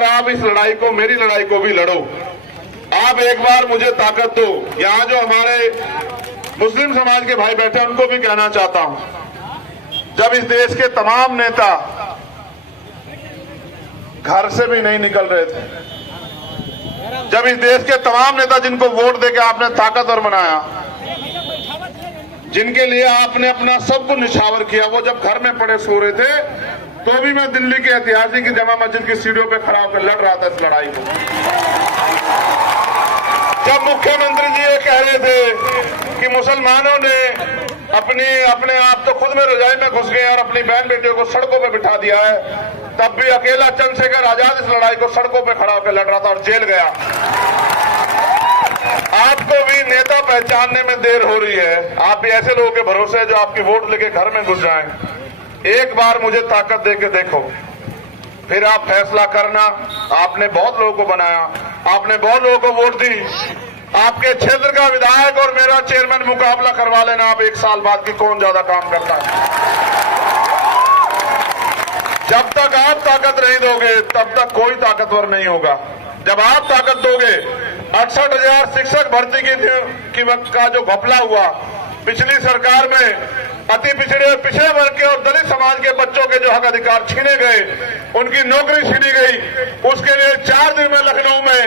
बार आप इस लड़ाई को, मेरी लड़ाई को भी लड़ो। आप एक बार मुझे ताकत दो। यहाँ जो हमारे मुस्लिम समाज के भाई बैठे हैं उनको भी कहना चाहता हूं, जब इस देश के तमाम नेता घर से भी नहीं निकल रहे थे, जब इस देश के तमाम नेता जिनको वोट देके आपने ताकतवर बनाया, जिनके लिए आपने अपना सब कुछ निछावर किया, वो जब घर में पड़े सो रहे थे तो भी मैं दिल्ली के ऐतिहासिक जमा मस्जिद की सीढ़ियों पे खड़ा होकर लड़ रहा था इस लड़ाई को। जब मुख्यमंत्री जी ये कह रहे थे कि मुसलमानों ने अपने आप तो खुद में रजाई में घुस गए और अपनी बहन बेटियों को सड़कों पे बिठा दिया है, तब भी अकेला चंद्रशेखर आजाद इस लड़ाई को सड़कों पे खड़ा होकर लड़ रहा था और जेल गया। आपको भी नेता पहचानने में देर हो रही है। आप भी ऐसे लोगों के भरोसे है जो आपकी वोट लेके घर में घुस जाएं। एक बार मुझे ताकत देके देखो, फिर आप फैसला करना। आपने बहुत लोगों को बनाया, आपने बहुत लोगों को वोट दी। आपके क्षेत्र का विधायक और मेरा चेयरमैन मुकाबला करवा लेना आप 1 साल बाद की कौन ज्यादा काम करता है। जब तक आप ताकत नहीं दोगे तब तक कोई ताकतवर नहीं होगा। जब आप ताकत दोगे, 68,000 शिक्षक भर्ती की वक्त का जो घपला हुआ पिछली सरकार में, अति पिछड़े और पिछड़े वर्ग के और दलित समाज के बच्चों के जो हक अधिकार छीने गए, उनकी नौकरी छीनी गई, उसके लिए 4 दिन में लखनऊ में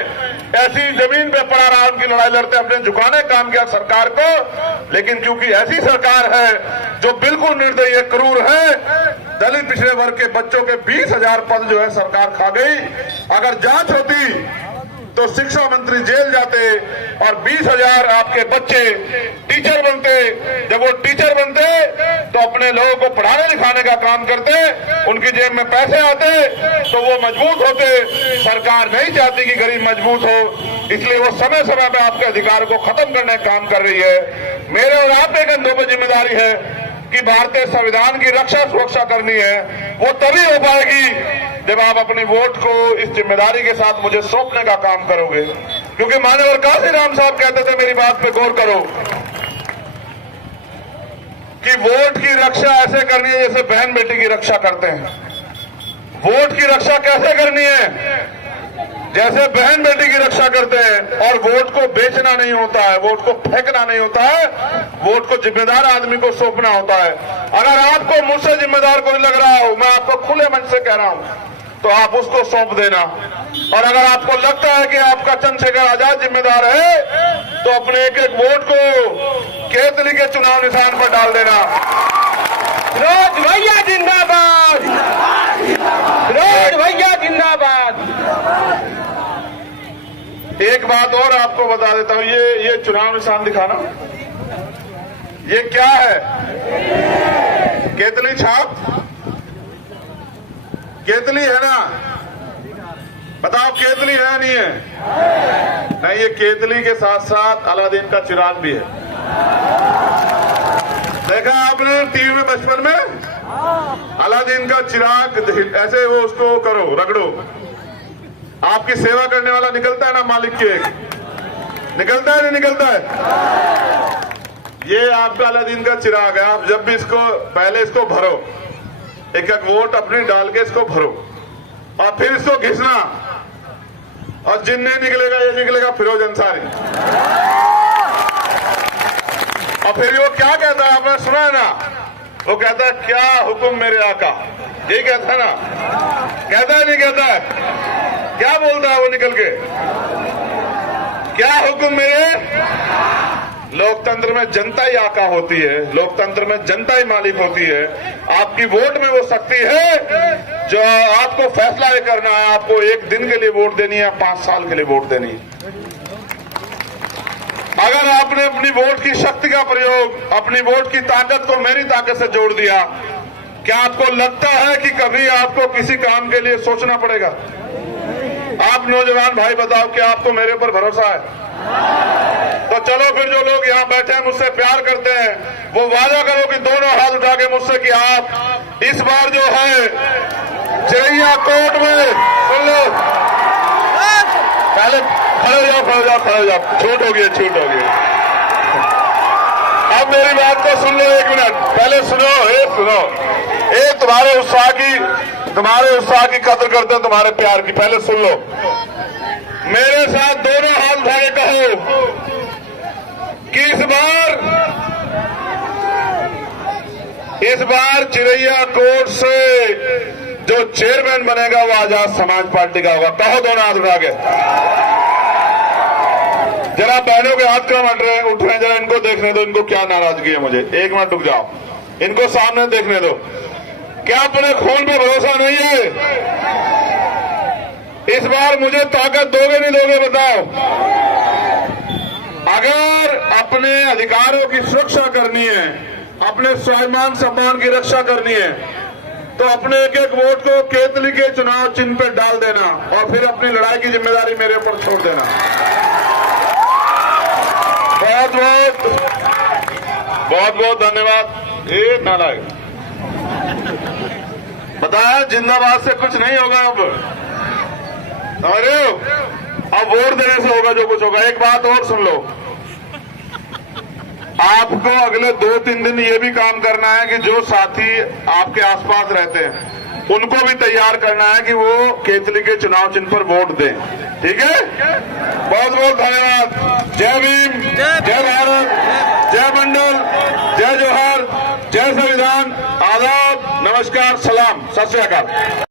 ऐसी जमीन पे पड़ा रहा, उनकी लड़ाई लड़ते अपने झुकाने काम किया सरकार को। लेकिन क्योंकि ऐसी सरकार है जो बिल्कुल निर्दयी क्रूर है, दलित पिछड़े वर्ग के बच्चों के 20,000 पद जो है सरकार खा गई। अगर जांच होती तो शिक्षा मंत्री जेल जाते और 20,000 आपके बच्चे टीचर बनते। जब वो टीचर बनते तो अपने लोगों को पढ़ाने लिखाने का काम करते, उनकी जेब में पैसे आते तो वो मजबूत होते। सरकार नहीं चाहती कि गरीब मजबूत हो, इसलिए वो समय समय पर आपके अधिकार को खत्म करने का काम कर रही है। मेरे और आपके कंधों पर जिम्मेदारी है कि भारतीय संविधान की रक्षा सुरक्षा करनी है। वो तभी हो पाएगी जब आप अपनी वोट को इस जिम्मेदारी के साथ मुझे सौंपने का काम करोगे। क्योंकि माननीय काशीराम साहब कहते थे, मेरी बात पे गौर करो, कि वोट की रक्षा ऐसे करनी है जैसे बहन बेटी की रक्षा करते हैं। वोट की रक्षा कैसे करनी है? जैसे बहन बेटी की रक्षा करते हैं। और वोट को बेचना नहीं होता है, वोट को फेंकना नहीं होता है, वोट को जिम्मेदार आदमी को सौंपना होता है। अगर आपको मुझसे जिम्मेदार कोई लग रहा हो, मैं आपको खुले मन से कह रहा हूं, तो आप उसको सौंप देना। और अगर आपको लगता है कि आपका चंद्रशेखर आजाद जिम्मेदार है, तो अपने एक एक वोट को केतली के चुनाव निशान पर डाल देना। फिरोज भैया जिंदाबाद, फिरोज भैया जिंदाबाद। एक बात और आपको बता देता हूं, ये चुनाव निशान दिखाना, ये क्या है? केतली छाप, केतली है ना? बताओ केतली है नहीं है? नहीं, ये केतली के साथ साथ अलादीन का चिराग भी है। देखा आपने टीवी में बचपन में? अलादीन का चिराग ऐसे वो उसको करो, रगड़ो, आपकी सेवा करने वाला निकलता है ना, मालिक के निकलता है नहीं निकलता है? ये आपका अलादीन का चिराग है। आप जब भी इसको, पहले इसको भरो, एक एक वोट अपनी डाल के इसको भरो और फिर इसको घिसना, और जिन्ने निकलेगा ये निकलेगा फिरोज अंसारी। और फिर वो क्या कहता है, आपने सुना है ना? वो कहता है, क्या हुक्म मेरे आका, यही कहता है ना? कहता है नहीं कहता है? क्या बोलता है वो निकल के? क्या हुक्म मेरे? लोकतंत्र में जनता ही आका होती है, लोकतंत्र में जनता ही मालिक होती है। आपकी वोट में वो शक्ति है जो आपको फैसला ये करना है, आपको 1 दिन के लिए वोट देनी है, 5 साल के लिए वोट देनी है। अगर आपने अपनी वोट की शक्ति का प्रयोग, अपनी वोट की ताकत को मेरी ताकत से जोड़ दिया, क्या आपको लगता है कि कभी आपको किसी काम के लिए सोचना पड़ेगा? आप नौजवान भाई बताओ, क्या आपको मेरे ऊपर भरोसा है? तो चलो फिर, जो लोग यहाँ बैठे हैं मुझसे प्यार करते हैं, वो वादा करो कि दोनों हाथ उठा के मुझसे कि आप इस बार जो है चिड़ैया कोर्ट में, सुन लो, पहले खड़े जाओ खड़े जाओ खड़े जाओ, छूट हो गई छूट हो गई। अब मेरी बात को सुन लो, 1 मिनट पहले सुनो, सुनो, तुम्हारे उत्साह की तुम्हारे उत्साह की कदर करते हैं, तुम्हारे प्यार की। पहले सुन लो, मेरे साथ दोनों हाथ उठा के कहो कि इस बार चिरैया कोट से जो चेयरमैन बनेगा वो आजाद समाज पार्टी का होगा। कहो दोनों हाथ उठा के। जरा बहनों के हाथ क्यों उठ रहे हैं, जरा इनको देखने दो, इनको क्या नाराजगी है। मुझे एक मिनट रुक जाओ, इनको सामने देखने दो। क्या अपने खून पे भरोसा नहीं है? इस बार मुझे ताकत दोगे नहीं दोगे बताओ? अगर अपने अधिकारों की सुरक्षा करनी है, अपने स्वाभिमान सम्मान की रक्षा करनी है, तो अपने एक एक वोट को केतली के चुनाव चिन्ह पे डाल देना और फिर अपनी लड़ाई की जिम्मेदारी मेरे ऊपर छोड़ देना। बहुत बहुत धन्यवाद। ये नारायण बताया, जिंदाबाद से कुछ नहीं होगा। अरे अब वोट देने से होगा जो कुछ होगा। एक बात और सुन लो, आपको अगले 2-3 दिन ये भी काम करना है कि जो साथी आपके आसपास रहते हैं उनको भी तैयार करना है कि वो केतली के चुनाव चिन्ह पर वोट दें। ठीक है, बहुत बहुत धन्यवाद। जय भीम, जय भारत, जय मंडल, जय जोहार, जय संविधान, आदाब, नमस्कार, सलाम, सत श्री अकाल।